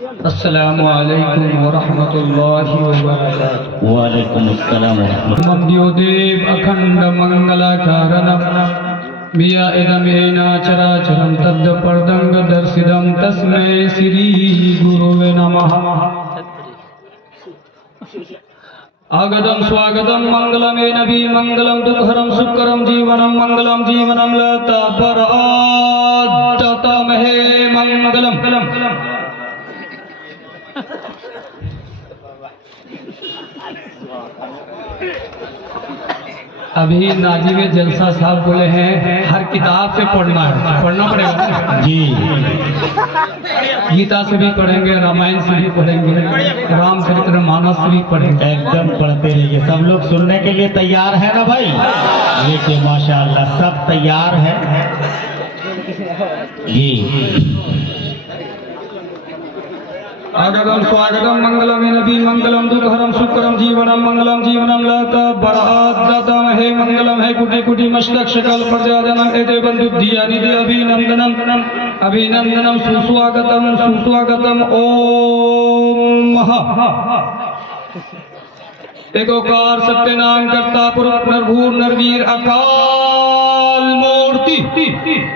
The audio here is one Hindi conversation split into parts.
अस्सलामु अलैकुम वरहमतुल्लाहि वबरकातुहू। वालेकुम अस्सलाम मद्योदेव अखंड मंगल कारणम मिया इदमेना चराचरम तद् पर्दंग दर्शिदम तस्मै श्री गुरुवे नमः। आगतम स्वागतम मंगलमे नबी मंगलम दुःखरम सुखकरम जीवनम मंगलम जीवनम लता परात्तमहे मंगलम। अभी नाजिम जलसा साहब बोले हैं हर किताब से पढ़ना पड़ेगा जी। गीता से भी पढ़ेंगे, रामायण से भी पढ़ेंगे, रामचरितमानस से भी पढ़ेंगे। एकदम पढ़ते रहिए। सब लोग सुनने के लिए तैयार है ना भाई? देखिए माशाअल्लाह सब तैयार है जी। आगतम स्वागतम मंगलम नबी मंगलम दुःखरम सुखकरम जीवनम मंगलम जीवनम लता बरादतम हे मंगलम है कुटी कुटी मस्तक शकल प्रजाजनम एते बंधुधिया निधि अभिनंदनम अभिनंदनम सुस्वागतम सुस्वागतम ओम महा एकोकार सत्य नाम करता पुरुष नरभूर नरवीर अकाल मूर्ति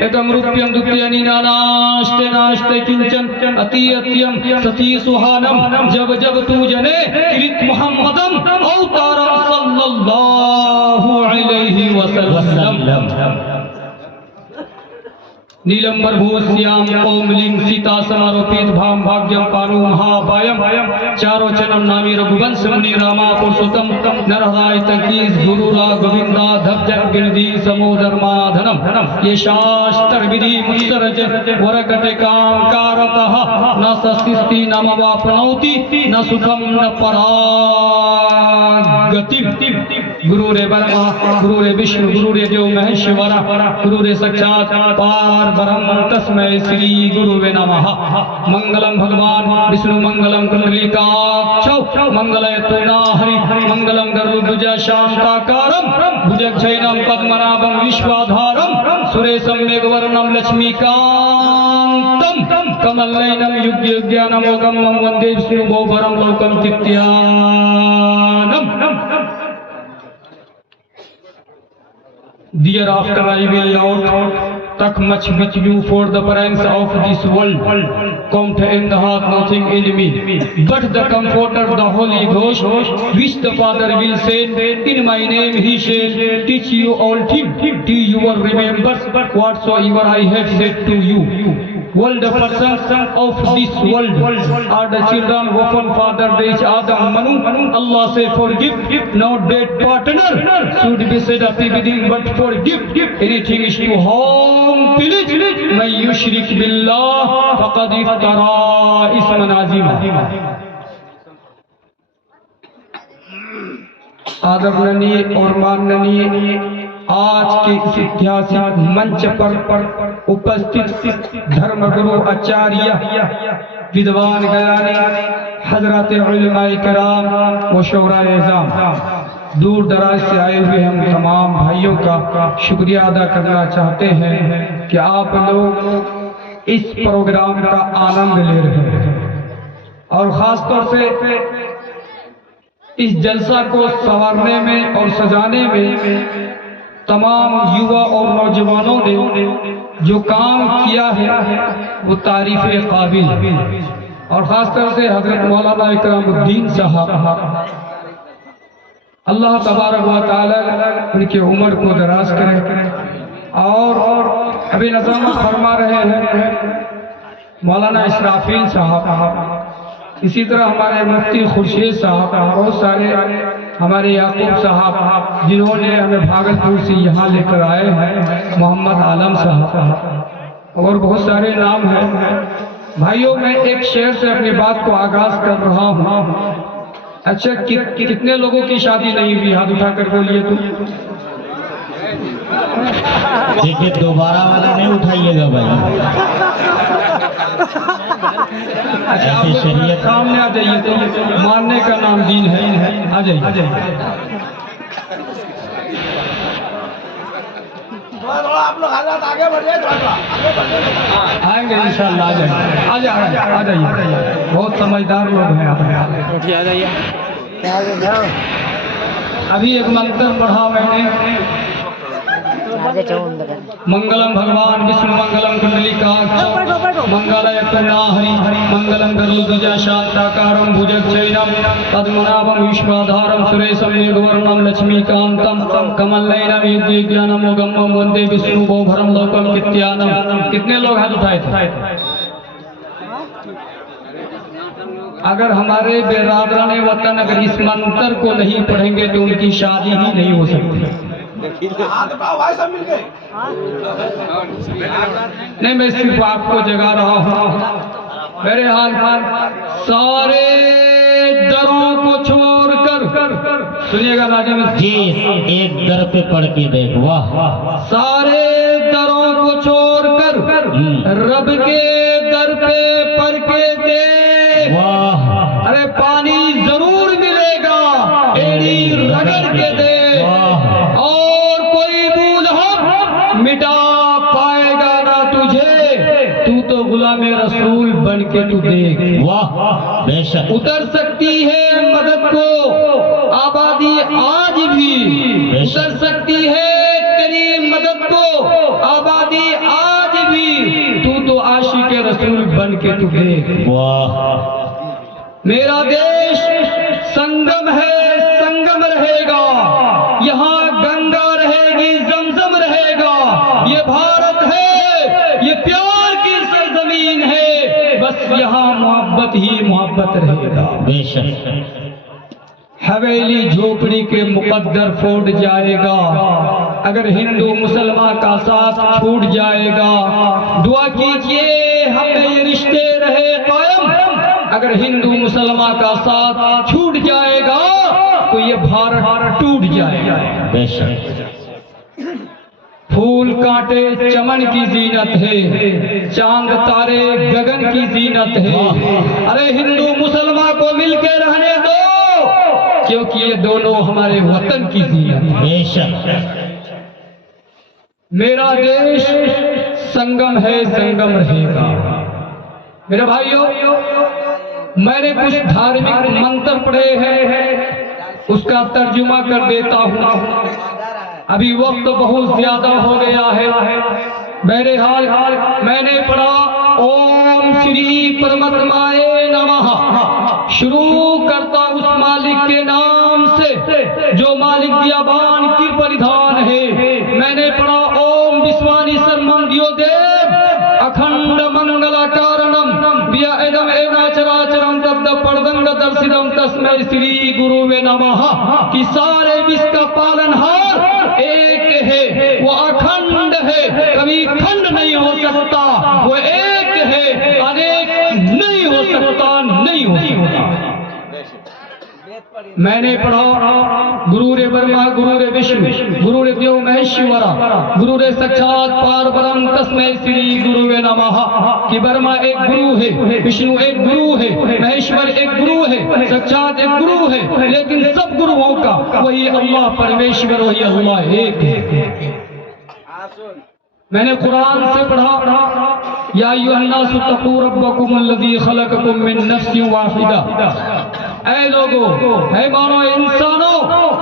एकम रूप्यम द्वितीयनि नानास्ते नास्ते किंचन अति अत्यम सती सुहानम जब जब तू जने कृत मुहम्मदम अवतारम सल्लल्लाहु अलैहि वसल्लम। नीलंबर भूश्याम ओमलिंग सीता समारोपित भाम भाग्यम पानु महाभायम चारों चनम नामी रघुवंश मुनि रामा पुरुषोत्तम नरहराय तंकीस गुरु गोविंदा धब्जन गिरधि समोदर माधनम ये शास्त्र विधि मुत्सरज वरकटे काम कारतः न सस्ति न मवापनौति न सुखम न परागतिम। गुरु रे ब्रह्मा गुरु रे विष्णु गुरु रे देव महेश्वर गुरु रे साक्षात पार ब्रह्म तस्मै श्री गुरुवे नमः। मंगलम भगवान विष्णु मंगलम कुंडलिकाक्षौ मंगलय तूणा हरि मंगलम गरुड़ध्वज शांताकारम भुजगशयनम पद्मनाभम विश्वाधारम सुरेशम मेघवर्णम लक्ष्मीकांतम कमलनयनम युग्यज्ञानमोगम वंदे विष्णु भवभरम लोकम चित्यानम। Dear, after I will out, tak much with you for the parents of this world. Come to end the heart, nothing in me, but the Comforter, the Holy Ghost, which the Father will send. In my name He shall teach you all things, till you will remember whatsoever I have said to you. All the persons of this world are the children of one father, they is Adam Manu. Allah say forgive, not that partner should be said happy with him, but forgive. Anything is to harm, please. May yushrik billah faqad iftara isman azima. आदरणीय और माननीय आज के इस ऐतिहासिक मंच पर उपस्थित धर्मगुरु आचार्य विद्वान ज्ञानी हजरत उलमाए किराम व शोराए इज़ाम, दूर दराज से आए हुए हम तमाम भाइयों का शुक्रिया अदा करना चाहते हैं कि आप लोग इस प्रोग्राम का आनंद ले रहे हैं और खास तौर से इस जलसा को संवारने में और सजाने में तमाम युवा और नौजवानों ने जो काम किया है वो तारीफ काबिल है और खासतौर से हजरत मौलाना इकरामुद्दीन साहब, अल्लाह तबारक व तआला उनकी उम्र को दराज करे। और अभी नज़ामत फरमा रहे हैं मौलाना इसराफील साहब, इसी तरह हमारे मुफ्ती खुर्शीद साहब, बहुत सारे हमारे याकूब साहब जिन्होंने हमें भागलपुर से यहाँ लेकर आए हैं, मोहम्मद आलम साहब और बहुत सारे नाम हैं। भाइयों, मैं एक शेर से अपनी बात को आगाज कर रहा हूँ। अच्छा, कितने लोगों की शादी नहीं हुई? हाथ उठाकर बोलिए तो। देखिए दोबारा वाला नहीं उठाइएगा भाई। अच्छा, आप सामने आ जाइए, तो मानने का नाम दीन है। आ जाइए। आप लोग हालात आगे बढ़िए, आएंगे इंशाल्लाह, आ जाइए। बहुत समझदार लोग हैं आप। उठिए, आ जाइए। अभी एक मंत्र पढ़ा मैंने, मंगलम भगवान विष्णु मंगलम कुंडलिकाक्ष मंगलय पूर्णाहरि मंगलम गरुड़ध्वजा शांताकारं भुजगशयनं पद्मनाभं विश्वाधारं सुरेशं मेघवर्णं लक्ष्मीकान्तं कमलनयनं युगज्ञानं योगं वन्दे विष्णु भवभरं लोकं कित्यानं। कितने लोग हाथ उठाए थे? अगर हमारे बिरादरान वतन अगर इस मंत्र को नहीं पढ़ेंगे तो उनकी शादी ही नहीं हो सकती। नहीं, मैं सिर्फ आपको जगा रहा हूँ। मेरे हाल सारे दरों को छोड़कर सुनिएगा राजा में जी, एक दर पे पढ़ के देख। वाह। सारे दरों को छोड़कर रब के दर पे पढ़ के दे। वाह। अरे पानी जरूर मिलेगा, एड़ी रगड़ के दे। और कोई बूझ मिटा पाएगा ना तुझे, तू तो गुलाम रसूल बन के तू देख। वाह, बेशक। उतर सकती है मदद को आबादी आज भी, उतर सकती है तेरी मदद को आबादी आज भी, तू तो आशिक रसूल बन के तू देख। वाह। मेरा देश संगम है, संगम रहेगा, यहाँ गंगा रहेगी, जमजम रहेगा। ये भारत है, ये प्यार की सरजमीन है, बस यहाँ मोहब्बत ही मोहब्बत रहेगा। बेशक। हवेली झोपड़ी के मुकद्दर फूट जाएगा अगर हिंदू मुसलमान का साथ छूट जाएगा। दुआ कीजिए हमें ये रिश्ते रहे कायम, अगर हिंदू मुसलमान का साथ छूट जाएगा तो ये भारत टूट जाएगा। बेशक। फूल कांटे चमन की जीनत है, चांद तारे गगन की जीनत है। अरे हिंदू मुसलमान को मिलके रहने दो, क्योंकि ये दोनों हमारे वतन की जीनत है। बेशक। मेरा देश संगम है, संगम रहेगा। मेरे भाइयों, मैंने कुछ धार्मिक मंत्र पढ़े हैं, उसका तर्जुमा कर देता हूँ। अभी वक्त बहुत ज्यादा हो गया है। मेरे हाल मैंने पढ़ा ओम श्री परमात्माए नमः। शुरू करता उस मालिक के नाम से जो मालिक दियाबान की परिधान है। मैंने पढ़ा ओम विश्वानी सर्वम दियो देव अखंड मंगला कारणम बिया एदम एना चराचरम तद्द पर्दंग दर्शितम तस्मै श्री गुरुवे नमः। कि सारे विश्व का पालनहार एक है, वो अखंड है, कभी खंड नहीं हो सकता। वो एक है, अनेक नहीं हो सकता, नहीं हो सकता। मैंने पढ़ा गुरु रे ब्रह्मा गुरु रे विष्णु गुरु रे देव महेश्वरा गुरु रे साक्षात पार ब्रह्म तस्मै श्री गुरुवे नमः। कि ब्रह्मा एक गुरु है, विष्णु एक गुरु है, महेश्वर एक गुरु है, साक्षात एक गुरु है, लेकिन सब गुरुओं का वही अल्लाह परमेश्वर, वही अल्लाह एक है। मैंने कुरान से पढ़ा या अय्युहन्नासु तक़ू रब्बकुमुल्लज़ी खलक़कुम मिन नफ्सिन वाहिदा। ऐ लोगों, है मानो इंसानों,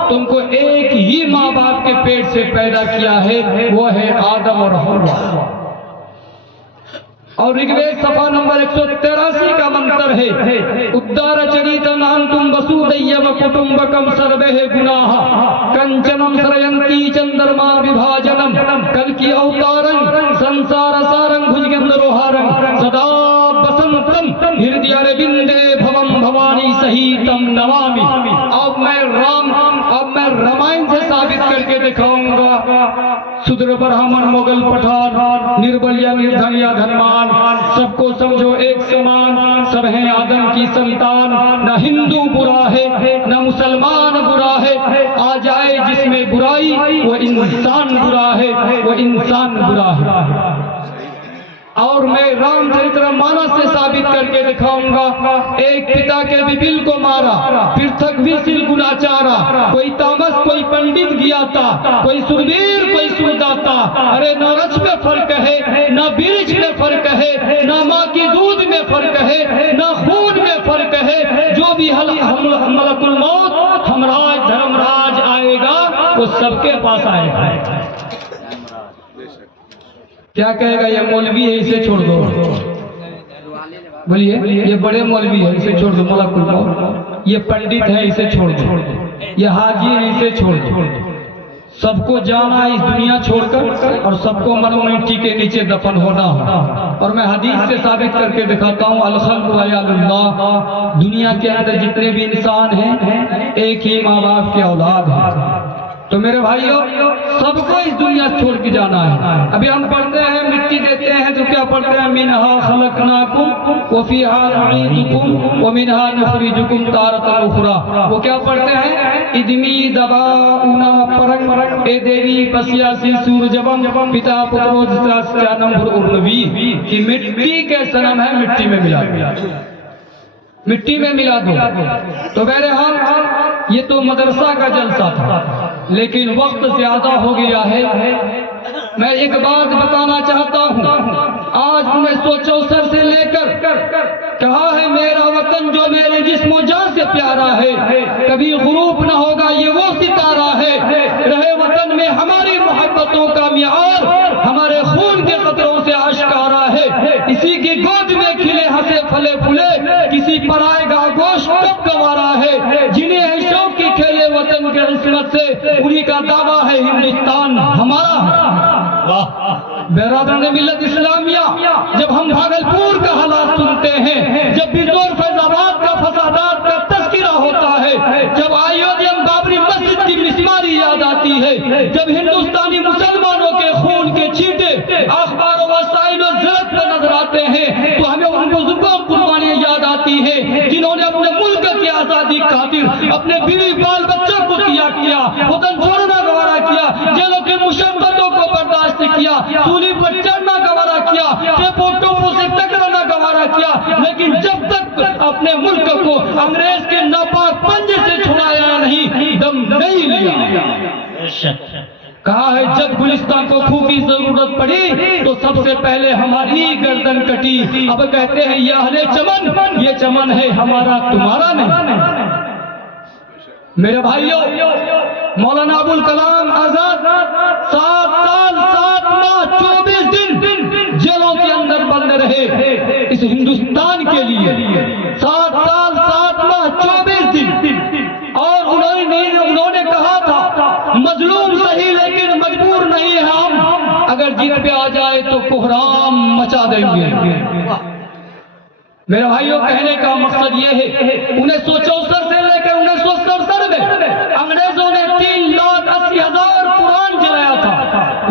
तुमको एक ही माँ बाप के पेट से पैदा किया है, वो है आदम और हव्वा। और ऋग्वेद सफा नंबर 183 का मंत्र है उद्धार चरितम अंतुम वसुदैव कुटुंबकम सर्वे गुणाः कंचनम सरयंती चंद्रमा विभाजनम कल की अवतारं संसार सारं भुजगेंद्रोहारं सदा बसंतम हृदय अरविंदे भवम भवानी सहितम नमामि। अब मैं रामायण से साबित करके दिखाऊंगा। शूद्र ब्राह्मण मुगल पठान निर्बलिया निर्धनिया धनवान सबको समझो एक समान, सब हैं आदम की संतान। न हिंदू बुरा है न मुसलमान बुरा है, आ जाए जिसमें बुराई वो इंसान बुरा है, वो इंसान बुरा है। और मैं रामचरितमानस से साबित करके दिखाऊंगा। एक पिता के बिबिल को मारा, फिर थकवीसिल गुनाचारा, कोई तामस कोई पंडित ज्ञाता, कोई सुरवीर कोई सुरदाता। अरे न रच में फर्क है, न बीज में फर्क है, न माँ की दूध में फर्क है, न खून में फर्क है। जो भी मलकुल मौत हमराज धर्मराज आएगा वो सबके पास आएगा। क्या कहेगा? ये मौलवी है, इसे छोड़ दो। बोलिए, ये बड़े मौलवी है, इसे छोड़ दो। मलकुल मौत। ये पंडित है, इसे छोड़ दो। ये हाजी है, इसे छोड़ दो। सबको जाना है इस दुनिया छोड़कर, और सबको मरमिट्टी के नीचे दफन होना है। और मैं हदीस से साबित करके दिखाता हूँ, अल-खल्क़ु अयालुल्लाह। दुनिया के अंदर जितने भी इंसान हैं एक ही माँ बाप के औलाद हैं। तो मेरे भाइयों, सबको इस दुनिया छोड़ के जाना है। अभी हम पढ़ते हैं, मिट्टी देते हैं तो क्या पढ़ते हैं? मिनहा खलकनाकुम व फीहा नुईदुकुम व मिनहा नुखरिजुकुम तारतन उखरा। वो क्या पढ़ते हैं? इदमी दबा उना परक ए देवी पसियासी सूरजबम पिता पुत्रो जानम उर्नवी। कि मिट्टी के सनम है, मिट्टी में मिला दो, मिट्टी में मिला दो। तो मेरे हम ये तो मदरसा का जलसा था, लेकिन वक्त ज्यादा हो गया है। मैं एक बात बताना चाहता हूँ। आज 1964 से लेकर कहा है मेरा वतन जो मेरे जिस्मो जान से प्यारा है, कभी गुरूब न होगा ये वो सितारा है। रहे वतन में हमारी मोहब्बतों का मियार, हमारे खून के कतरों से आश्कारा है। इसी की गोद में खिले हंसे फले फूले, किसी पर आएगा गोश्त कब गवारा है। जिन्हें है शौक की खेले वतन के इस्मत से, उन्हीं का दावा है हिंदुस्तान हमारा है। बेरादरान मिल्लत इस्लामिया, जब हम भागलपुर का हालात सुनते हैं, जब बिजनौर फैजाबाद का फसादात का तस्करा होता है, जब अयोध्या बाबरी मस्जिद की मिसमारी याद आती है, जब हिंदुस्तानी मुसलमानों के खून के छींटे अखबार व वसाइल और ज़रूरत पर नजर आते हैं, तो हमें उन बुजुर्गों की कुर्बानियां याद आती है जिन्होंने अपने मुल्क की आजादी खातिर अपने बीवी बाल बच्चों को त्याग किया, वतन छोड़ना गवारा किया, जेलों की मुशक्कतों को बर्दाश्त किया, सूली पर चढ़ना गवारा किया, टेपों से टकराना गवारा किया। लेकिन जब तक अपने मुल्क को अंग्रेज के नापाक पंजे से छुड़ाया नहीं, दम नहीं लिया। कहा है जब गुलिस्तान को खून की जरूरत पड़ी तो सबसे पहले हमारी गर्दन कटी। अब कहते हैं ये अहले चमन, ये चमन है हमारा तुम्हारा नहीं। मेरे भाइयों, मौलाना अबुल कलाम आजाद 7 साल 7 माह 24 दिन जेलों के अंदर बंद रहे इस हिंदुस्तान के लिए। 7 साल 7 माह 24 दिन। और उन्होंने कहा था मजलूम सही लेकिन मजबूर नहीं है हम, अगर जीत पे आ जाए तो कोहराम मचा देंगे। मेरे भाइयों, कहने का मकसद ये है 1964 से लेकर 1967 में अंग्रेजों ने 3,80,000 कुरान जलाया था,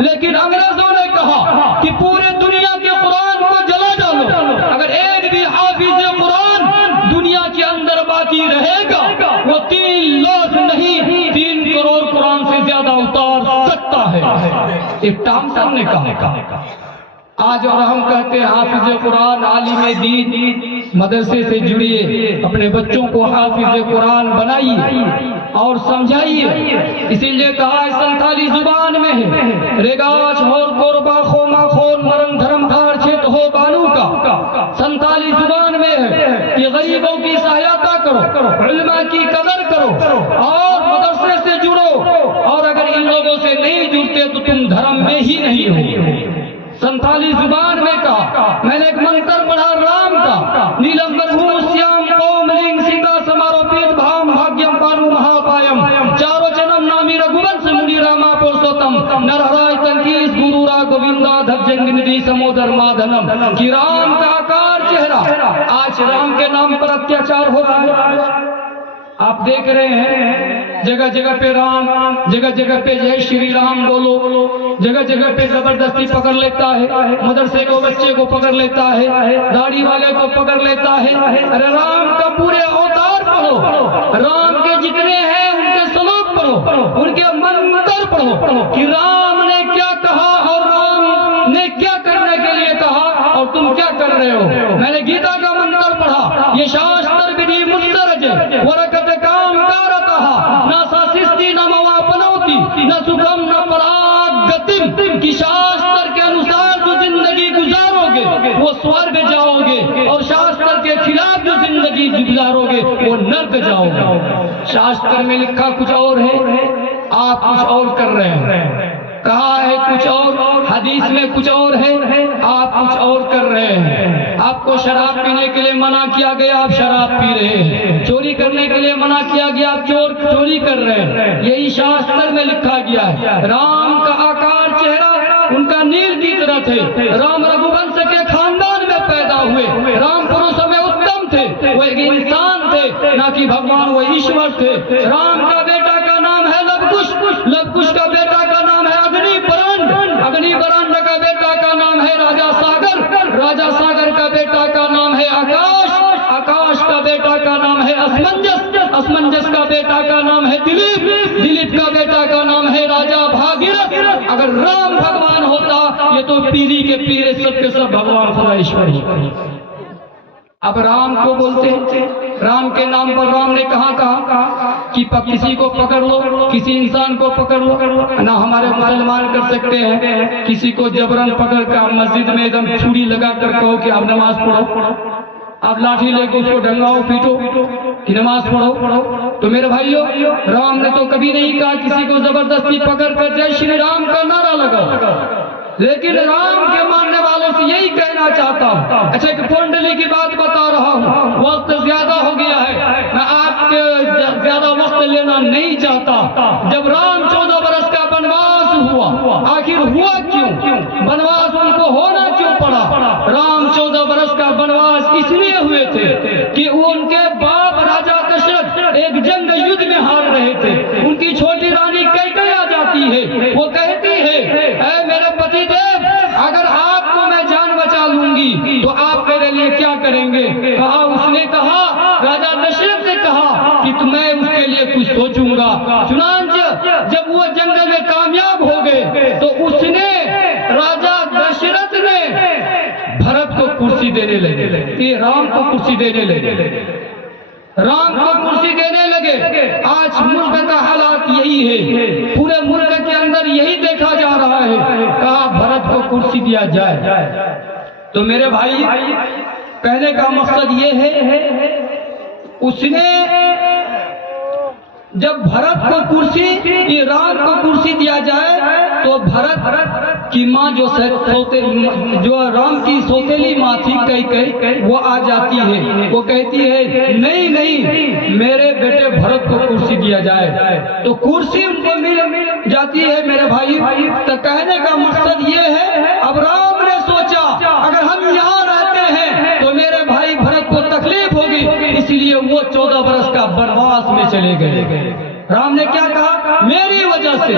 लेकिन अंग्रेजों ने कहा कि पूरे दुनिया के कुरान को जला डालो, अगर एक भी हाफिज कुरान दुनिया के अंदर बाकी रहेगा वो 3 लाख नहीं 3 करोड़ कुरान से ज्यादा उतार सकता है। एक टॉमसन ने कहा। आज और हम कहते हैं हाफिज कुरान आलिम दीन, मदरसे से जुड़िए, अपने बच्चों को हाफिज कुरान बनाइए और समझाइए। इसीलिए कहा है संथाली जुबान में है रेगाज होर कोरबा खोमा खोन मरम धर्म धार क्षेत्र हो बानू का। संथाली जुबान में है कि गरीबों की सहायता करो, उलमा की कदर करो और मदरसे से जुड़ो, और अगर इन लोगों से नहीं जुड़ते तो तुम धर्म में ही नहीं हो। संथाली जुबान में कहा। मैंने एक मंत्र पढ़ा राम का, नीलम बरहू श्याम ओम लिंग सीता समारोपित भाम भाग्यम पानु महापायम चारों जन्म नामी रघुवंश मुनि रामा पुरुषोत्तम नरहराय तंकीस गुरु रा गोविंदा धज्जंग निधि समोदर माधनम। कि राम का आकार चेहरा। आज राम के नाम पर अत्याचार हो रहा है, आप देख रहे हैं जगह जगह पे राम, जगह जगह पे जय श्री राम बोलो, जगह जगह पे जबरदस्ती पकड़ लेता है, मदरसे को बच्चे को पकड़ लेता है, दाढ़ी वाले को पकड़ लेता है। अरे राम का पूरे अवतार पढ़ो, राम के जितने हैं उनके सलोक पढ़ो, उनके मंत्र पढ़ो कि राम ने क्या कहा और राम ने क्या करने के लिए कहा, कर रहे हो? मैंने गीता का मंत्र पढ़ा, ये शास्त्र विधि मुस्तरज वरकत काम कारतः न सशिष्टि न मवापनोति न सुखम न परागतिम, कि शास्त्र के अनुसार जो जिंदगी गुजारोगे वो स्वर्ग जाओगे, और शास्त्र के खिलाफ जो जिंदगी गुजारोगे वो नर्क जाओगे। शास्त्र में लिखा कुछ और है, आप कुछ और कर रहे हैं। कहा है कुछ और, हदीस में कुछ और है, आप कुछ और कर रहे हैं। आपको शराब पीने के लिए मना किया गया, आप शराब पी रहे हैं। चोरी करने के लिए मना किया गया, आप चोरी कर रहे हैं। यही शास्त्र में लिखा गया है। राम का आकार चेहरा उनका नील की तरह थे। राम रघुवंश के खानदान में पैदा हुए। राम पुरुषों में उत्तम थे, वो एक इंसान थे, ना कि भगवान, वो ईश्वर थे। राम का बेटा का नाम है लवकुश, लवकुश का बेटा का नाम है अग्निबरांड, अग्निबरांड का बेटा का नाम है राजा सागर, राजा सागर का बेटा का नाम है आकाश, आकाश का बेटा का नाम है असमंजस, असमंजस का बेटा का नाम है दिलीप, दिलीप का बेटा का नाम है राजा भागीरथ। अगर राम भगवान होता, ये तो पीढ़ी के पीढ़ी सब के सब भगवान खुदा ईश्वर होता। अब राम को बोलते हैं, राम के नाम पर राम ने कहा कि किसी को पकड़ लो, किसी इंसान को पकड़ लो ना। हमारे मुसलमान कर सकते हैं, किसी को जबरन पकड़ कर मस्जिद में एकदम छुरी लगा कर कहो कि आप नमाज पढ़ो, आप लाठी लेकर उसको डंगाओ पीटो कि नमाज पढ़ो। तो मेरे भाइयों, राम ने तो कभी नहीं कहा किसी को जबरदस्ती पकड़ कर जय श्री राम का नारा लगाओ, लेकिन राम के मानने वालों से यही कहना चाहता हूँ। अच्छा, एक कुंडली की बात बता रहा हूँ, वक्त ज्यादा हो गया है, मैं आपके ज्यादा वक्त लेना नहीं चाहता। जब राम 14 बरस का वनवास हुआ, आखिर हुआ क्यों? वनवास उनको होना क्यों पड़ा? राम 14 बरस का वनवास इसलिए हुए थे कि उनके बाप राजा दशरथ एक जंग युद्ध में हार रहे थे। उनकी छोटी रानी कैकेयी आ जाती है, वो कहती है, ऐ मेरे पति देव, अगर आपको मैं जान बचा लूंगी तो आप मेरे लिए क्या करेंगे? कहा, उसने कहा, राजा दशरथ ने कहा कि मैं उसके लिए कुछ सोचूंगा। चुनांच जब वो जंगल में कामयाब हो गए तो उसने, राजा दशरथ ने भरत को कुर्सी देने लगे, कि राम को कुर्सी देने लगे, राम को कुर्सी देने लगे। आज मुल्क का हालात यही है, पूरे मुल्क के अंदर यही देखा जा रहा है। कहा भरत को कुर्सी दिया जाए। तो मेरे भाई, कहने का मकसद ये है, उसने जब भरत को कुर्सी, ये राम को कुर्सी दिया जाए, तो भरत की माँ जो राम की सौतेली माँ थी कैकेयी, वो आ जाती है। वो कहती है, नहीं नहीं, मेरे बेटे भरत को कुर्सी दिया जाए। तो कुर्सी उनको मिल जाती है। मेरे भाई, तो कहने का मकसद ये है, अब राम ने सोचा अगर हम यहाँ रहते हैं तो मेरे भाई भरत को तकलीफ होगी, इसलिए वो 14 बरस का वनवास में चले गए। राम ने क्या कहा, मेरी वजह से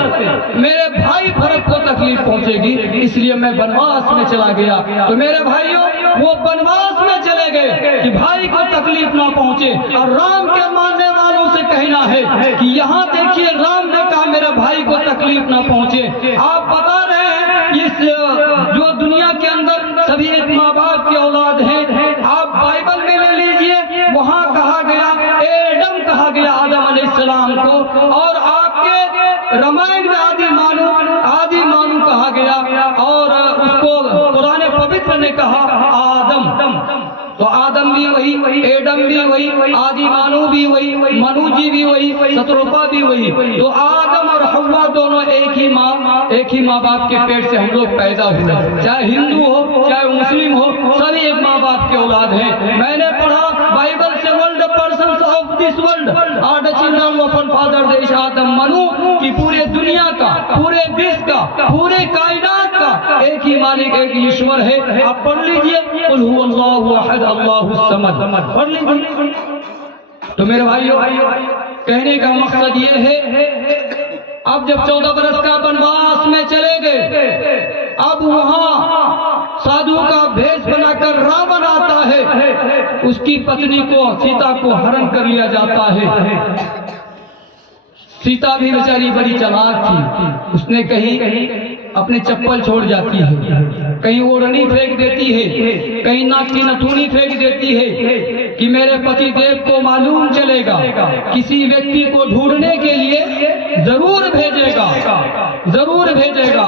मेरे भाई भरत को तकलीफ पहुंचेगी, इसलिए मैं वनवास में चला गया। तो मेरे भाइयों, वो वनवास में चले गए कि भाई को तकलीफ ना पहुंचे। और राम के मानने वालों से कहना है कि यहाँ देखिए, राम ने कहा मेरे भाई को तकलीफ ना पहुंचे। आप बता रहे हैं, इस जो दुनिया के अंदर सभी एक माँ बाप की औलाद है। आप बाइबल में ले लीजिए, वहाँ कहा गया, एडम कहा गया आदम अलैहिस्सलाम को, और आपके रामायण में आदि मानू कहा गया, और उसको पुराने पवित्र ने कहा आदम। तो आदम भी वही, एडम भी वही, आदि मानू भी वही, मनु जी भी वही, शत्रुपा भी वही। तो आदम और हव्वा दोनों एक ही माँ बाप के पेट से हम लोग पैदा हुए। चाहे हिंदू हो, चाहे मुस्लिम हो, सभी एक माँ बाप के औलाद हैं। मैंने पढ़ा बाइबल से, world persons of this world are the children of one father देश आदम मनु, की पूरे दुनिया का, पूरे विश्व का, पूरे कायनात का एक ही मालिक, एक ईश्वर है। आप पढ़ लीजिए, कुल हु अल्लाहु अहद अल्लाहुस समद, पढ़ लीजिए। तो मेरे भाइयों, कहने का मकसद ये है, अब जब 14 बरस का वनवास में चले गए, अब वहाँ साधु का भेष बनाकर रावण आता है, उसकी पत्नी को, सीता को हरण कर लिया जाता है। सीता भी बेचारी बड़ी चालाक थी, उसने कहीं अपने चप्पल छोड़ जाती है। कहीं ओढ़नी फेंक देती है, कहीं नाक की नथुनी फेंक देती है कि मेरे पति देव को मालूम चलेगा, किसी व्यक्ति को ढूंढने के लिए जरूर भेजेगा, जरूर भेजेगा।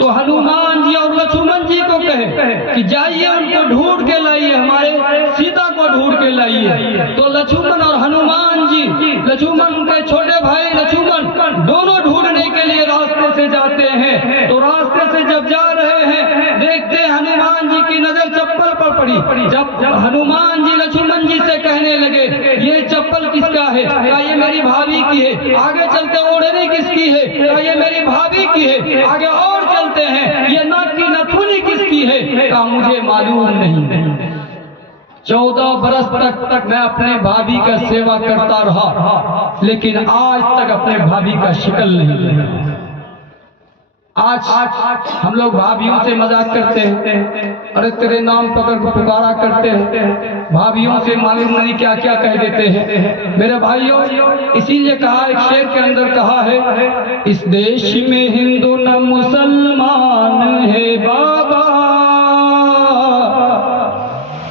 तो हनुमान जी और लक्ष्मण जी को कहे कि जाइए उनको ढूंढ के लाइए, हमारे सीता को ढूंढ के लाइए। तो लक्ष्मण और हनुमान जी, लक्ष्मण के छोटे भाई लक्ष्मण दोनों ढूंढने के लिए रास्ते से जाते हैं। तो रास्ते से जब जा रहे हैं, देखते हनुमान जी की नजर चप्पल पर पड़ी। जब हनुमान जी लक्ष्मण जी से कहने लगे ये चप्पल किसका है? क्या ये मेरी भाभी की है? आगे चलते ओढ़नी किसकी है? क्या ये मेरी भाभी की है? आगे और चलते हैं, ये नाक की नथुनी किसकी है? क्या मुझे मालूम नहीं। 14 बरस तक मैं अपने भाभी का सेवा करता रहा, लेकिन आज तक अपने भाभी का शिकल नहीं लिया। आज हम लोग भाभीियों से मजाक करते हैं, अरे तेरे नाम पकड़ के पुकारा करते हैं, भाभीियों से मालूम नहीं क्या क्या कह देते हैं। मेरे भाइयों, इसीलिए कहा, एक शेर के अंदर कहा है, इस देश में हिंदू न मुसलमान है बाबा,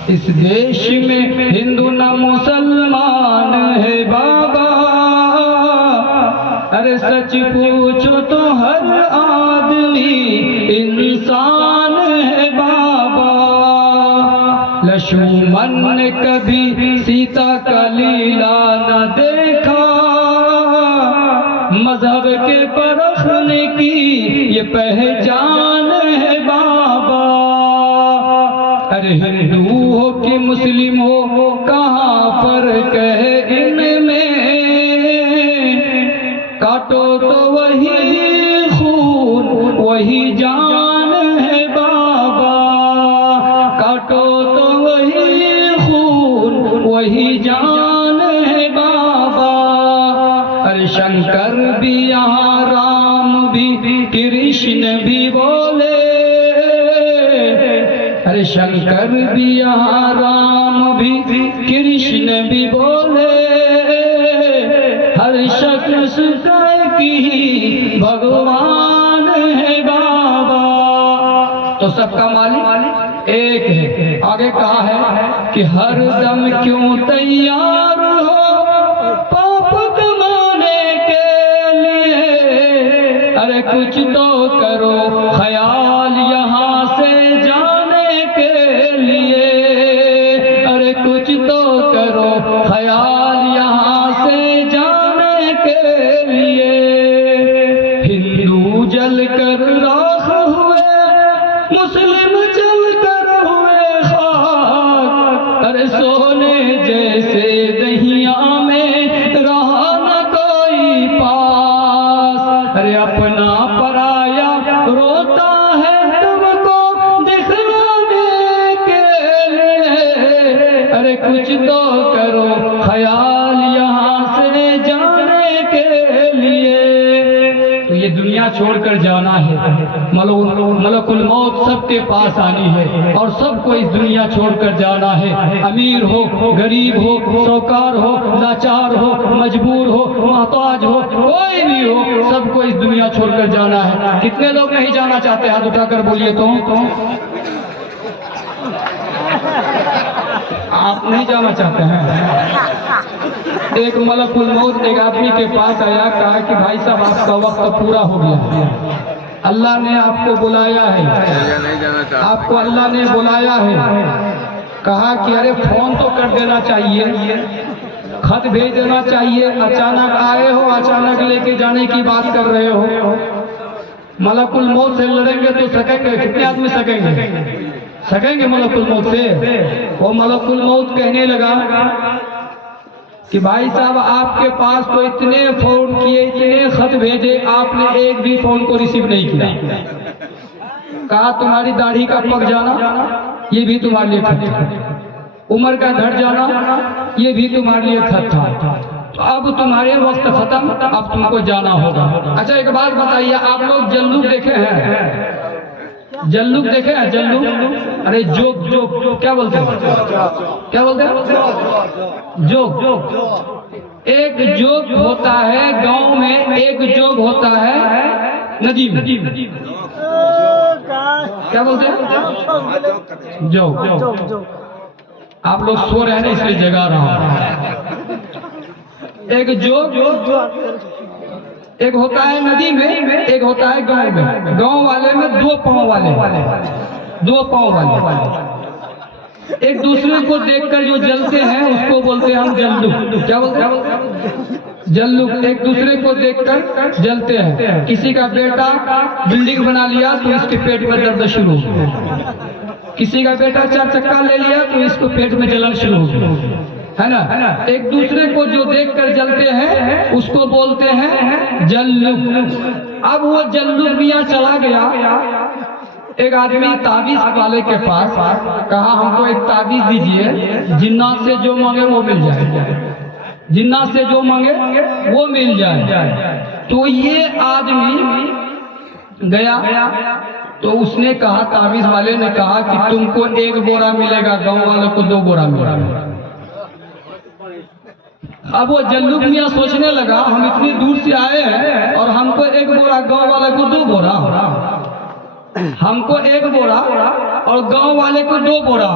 इस देश में हिंदू न मुसलमान है बाबा, अरे सच पूछो तो हर आदमी इंसान है बाबा। लक्ष्मण ने कभी सीता का लीला न देखा, मजहब के परखने की ये पहचान है बाबा। अरे हिंदू हो कि मुस्लिम हो, कहाँ फर्क है इनमें, काटो तो वही खून वही जान है बाबा, काटो तो वही खून वही जान है बाबा। अरे शंकर भी यहाँ, राम भी, कृष्ण भी बोले, अरे शंकर भी यहाँ, राम भी, कृष्ण भी बोले, हर शख्स की भगवान है बाबा। तो सबका मालिक एक है। आगे कहा है कि हर दम क्यों तैयार हो पाप कमाने के लिए, अरे कुछ तो करो ख्याल यहाँ से जाने के लिए, अरे कुछ तो करो ख्याल यहाँ से जाने के लिए। हिंदू जल कर राख हुए, मुस्लिम जल कर हुए खाक, अरे सोने जैसे दहिया में रहा न कोई पास, अरे अपना पराया रोता है तुमको दिखलाने के लिए, अरे कुछ तो करो ख्याल यहाँ से जाने के लिए। तो ये दुनिया छोड़कर जाना है, मलकुल मौत सबके पास आनी है और सबको इस दुनिया छोड़कर जाना है। अमीर हो, गरीब हो, सौकार हो, लाचार हो, मजबूर हो, मोहताज हो, कोई भी हो, सबको इस दुनिया छोड़कर जाना है। कितने लोग नहीं जाना चाहते? हाथ उठाकर बोलिए तो आप नहीं जाना चाहते हैं। एक मलकुल मौत एक आदमी के पास आया, कहा कि भाई साहब आपका वक्त पूरा हो गया, अल्लाह ने आपको बुलाया है, आपको अल्लाह ने बुलाया है। कहा कि अरे फोन तो कर देना चाहिए, खत भेज देना चाहिए, अचानक आए हो, अचानक लेके जाने की बात कर रहे हो। मलकुल मौत से लड़ेंगे तो सकेंगे? कितने आदमी सकेंगे मलकुल मौत से? वो मलकुल मौत कहने लगा कि भाई साहब आपके पास तो इतने फोन किए, इतने खत भेजे, आपने एक भी फोन को रिसीव नहीं किया। कहा तुम्हारी दाढ़ी का पक जाना ये भी तुम्हारे लिए खत था, उम्र का घट जाना ये भी तुम्हारे लिए खत था, तो अब तुम्हारे वक्त खत्म, अब तुमको जाना होगा। अच्छा एक बात बताइए, आप लोग जल्लूक देखे हैं? जल्लूक देखे हैं? जल्लूक, अरे जोक क्या बोलते हैं? क्या बोलते हैं? जोक। एक जोक होता है गांव में, एक जोक होता है नदी में। क्या बोलते हैं? जो आप लोग सो रहे हैं ना इसलिए जगा रहा हूं। एक एक होता है नदी में, एक होता है गांव में। गांव वाले में दो पांव वाले एक दूसरे को देखकर जो जलते हैं उसको बोलते हैं हम जल्लू। क्या बोलते हैं? जल्लू। एक दूसरे को देखकर जलते हैं। किसी का बेटा बिल्डिंग बना लिया तो इसके पेट में दर्द शुरू हो गया। किसी का बेटा 4 चक्का ले लिया तो इसको पेट में जलन शुरू हो गया, है ना। एक दूसरे को जो देखकर जलते हैं उसको बोलते हैं जल्लू। अब वो जल्लू मियां चला गया। एक आदमी ताबीज वाले के पास कहा हमको एक ताबीज दीजिए, जिन्नात से जो मांगे वो मिल जाए, जिन्नात से जो मांगे वो मिल जाए। तो ये आदमी गया तो उसने कहा, ताबीज वाले ने कहा कि तुमको 1 बोरा मिलेगा, गांव वालों को 2 बोरा मिलेगा। अब वो जल्लू मियां सोचने लगा हम इतनी दूर से आए हैं और हमको 1 बोरा, गांव वाले को 2 बोरा, हमको 1 बोरा और गांव वाले को 2 बोरा।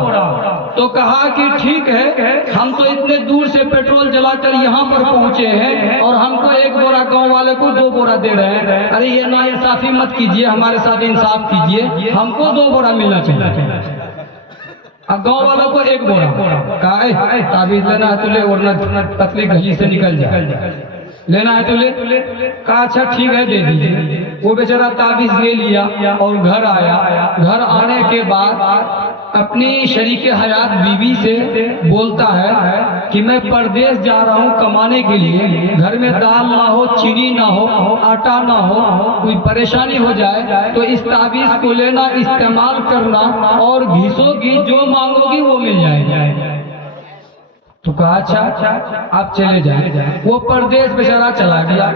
तो कहा कि ठीक है, हम तो इतने दूर से पेट्रोल जलाकर यहाँ पर पहुँचे हैं और हमको 1 बोरा, गांव वाले को 2 बोरा दे रहे हैं। अरे ये नाइंसाफी मत कीजिए, हमारे साथ इंसाफ कीजिए, हमको 2 बोरा मिलना चाहिए। अब गांव वालों को 1 बोरा। कहा ताबीज लेना है तो ले, वरना पतली गली से निकल जाए। लेना है तो ले। कहा अच्छा ठीक है दे दीजिए। वो बेचारा ताबीज ले लिया और घर आया। घर आने के बाद अपनी शरीके हयात बीवी से बोलता है कि मैं परदेश जा रहा हूँ कमाने के लिए, घर में दाल ना हो, चीनी ना हो, आटा ना हो, कोई परेशानी हो जाए तो इस ताबीज को लेना, इस्तेमाल करना और घिसोगी जो मांगोगी वो मिल जाएगी। तो कहा अच्छा आप चले जाए। वो परदेश बेचारा चला गया।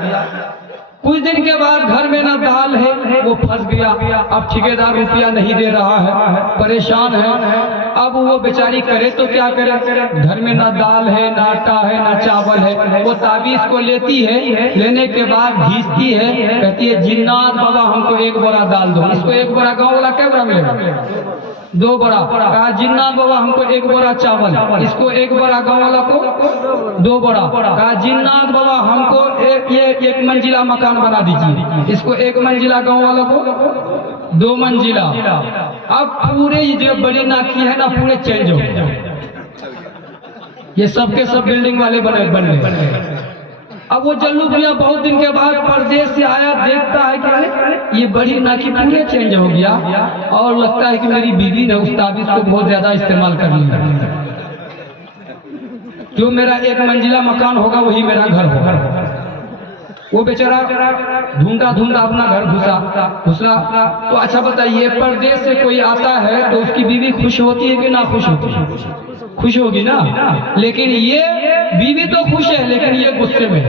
कुछ दिन के बाद घर में ना दाल है, वो फंस गया। अब ठेकेदार रुपया नहीं दे रहा है, परेशान है। अब वो बेचारी करे तो क्या करे, घर में ना दाल है, ना आटा है, ना चावल है। वो ताबीज को लेती है, लेने के बाद घीसती है, कहती है जिन्नात बाबा हमको 1 बोरा दाल दो। इसको 1 बोरा, गाँव वाला क्या बोरा मिलेगा? 2 बोरा। कहा जिन्नात बाबा हमको 1 बोरा चावल, इसको 1 बोरा, गाँव वाला को 2 बोरा। कहा जिन्नात बाबा हमको एक मंजिला मकान बना दीजिए, इसको 1 मंजिला, गाँव वालों को 2 मंजिला। अब पूरे ये जो बड़ी नाकी है ना पूरे चेंज हो गए, ये सबके सब बिल्डिंग वाले बन गए। अब वो जल्लू मियां बहुत दिन के बाद परदेश से आया, देखता है कि ये बड़ी नाकी पूरे चेंज हो गया और लगता है कि मेरी बीवी ने उस ताबीज को बहुत ज्यादा इस्तेमाल कर लिया। जो मेरा 1 मंजिला मकान होगा वही मेरा घर होगा। वो बेचारा ढूंढा अपना घर घुसा। तो अच्छा बताइए, परदेश से कोई आता है तो उसकी बीवी खुश होती है कि ना खुश होती है? खुश होगी ना। लेकिन ये बीवी तो खुश है, लेकिन ये गुस्से में,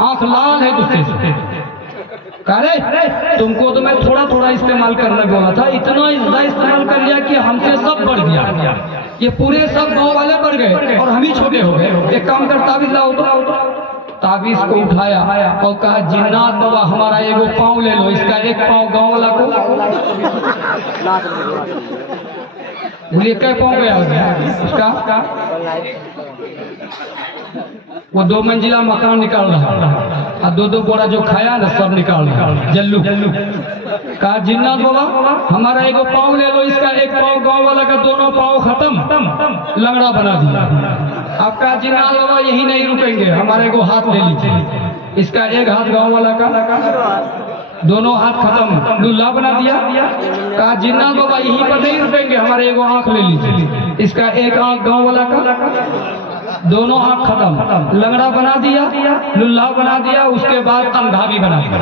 आंख लाल है गुस्से से। अरे तुमको तो मैं थोड़ा इस्तेमाल करना बोला था, इतना इस्तेमाल कर लिया कि हमसे सब बढ़ गया। ये पूरे सब गाँव वाले बढ़ गए और हम ही छोटे हो गए। एक काम कर, ताबीज लाओ। तो ताबीज को उठाया और कहा जिन्नात बाबा हमारा 1 पाँव ले लो, इसका 1 पाँव गाँव वाला को। बोलिए क्या पाँव गया उसका? वो 2 मंजिला मकान निकाल रहा और 2 बोरा जो खाया ना सब निकाल रहा जल्लू। कहा जिन्नात बाबा हमारा 1 पाँव ले लो, इसका 1 पाँव गाँव वाला का, दोनों पाँव खत्म, लंगड़ा बना दिया। अब कहा जिन्नात बाबा यही नहीं रुकेंगे, हमारा 1 हाथ ले लीजिए, इसका 1 हाथ गाँव वाला का, दोनों हाथ खत्म, लुल्ला बना दिया। कहा जिन्नात बाबा यहीं पर नहीं रुकेंगे, हमारे 1 आँख ले लीजिए, इसका 1 आँख गाँव वाला का, दोनों आँख खत्म, लंगड़ा बना दिया, लुल्ला बना दिया, उसके बाद अंधा भी बना दिया।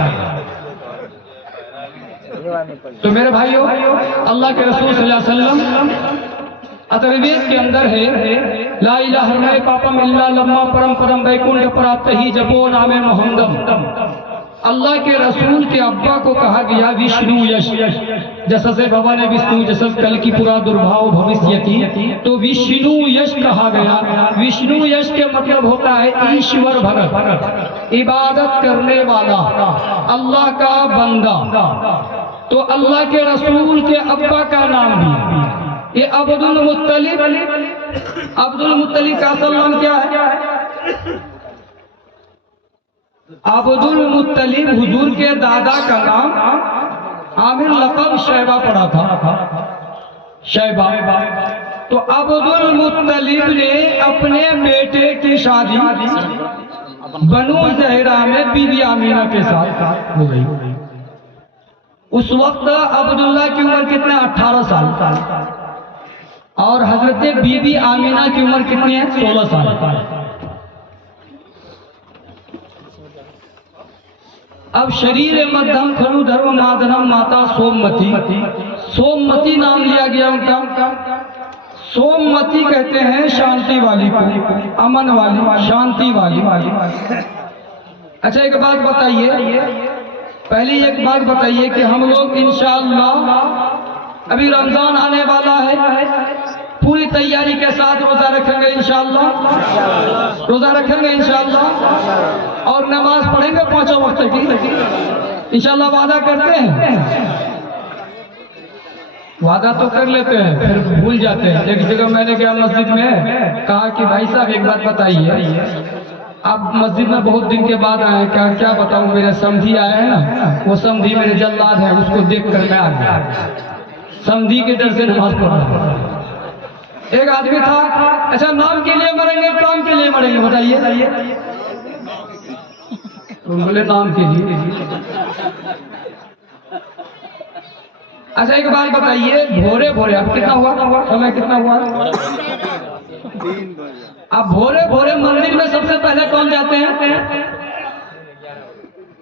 तो मेरे भाइयों, अल्लाह के रसूल सल्लल्लाहु अलैहि वसल्लम अथर्ववेद के अंदर है ला इलाहा इल्लल्लाह पापम इल्ला लम्मा परम पदम वैकुंठ प्राप्त ही जपो नामे मोहम्मदम। अल्लाह के रसूल के अब्बा को कहा गया विष्णु यश, जैसे बाबा ने विष्णु जैसे कल की पूरा दुर्भाव भविष्य थी, तो विष्णु यश कहा गया। विष्णु यश के मतलब होता है ईश्वर भगत, इबादत करने वाला, अल्लाह का बंदा। तो अल्लाह के रसूल के अब्बा का नाम भी ये अब्दुल मुत्तलिब। अब्दुल मुत्तलिब का असल नाम क्या है? अब्दुल मुत्तलिब हुजूर के दादा का नाम आमिर लक़ब शैबा पड़ा था, शैबा। तो अब्दुल मुत्तलिब ने अपने बेटे की शादी बनु ज़हरा में बीबी आमीना के साथ हो गई। उस वक्त अब्दुल्ला की उम्र कितना? 18 साल। और हजरत बीबी आमीना की उम्र कितनी है? 16 साल। अब शरीर मध्यम खलु धर्म माधरम माता सोममती, सोममती नाम लिया गया उनका। सोममती कहते हैं शांति वाली को, अमन वाली, शांति वाली। अच्छा एक बात बताइए, पहली एक बात बताइए कि हम लोग इंशाअल्लाह अभी रमजान आने वाला है, पूरी तैयारी के साथ रोजा रखेंगे इंशाअल्लाह, रोजा रखेंगे इंशाअल्लाह, और नमाज पढ़ेंगे 5 वक्त की इंशाअल्लाह। वादा करते हैं? वादा तो कर लेते हैं फिर भूल जाते हैं। एक जगह मैंने गया मस्जिद में, कहा कि भाई साहब एक बात बताइए, आप मस्जिद में बहुत दिन के बाद आए, क्या बताऊं, मेरे समधी आए हैं ना, वो समधी मेरे जल्लाद है, उसको देख कर मैं आ गया, समधी के डर से नमाज पढ़ रहा। एक आदमी था, अच्छा नाम के लिए मरेंगे काम के लिए मरेंगे बताइए? बोले नाम के लिए। अच्छा एक बात बताइए, भोरे भोरे अब कितना हुआ, समय कितना हुआ? अब भोरे भोरे मंदिर में सबसे पहले कौन जाते हैं?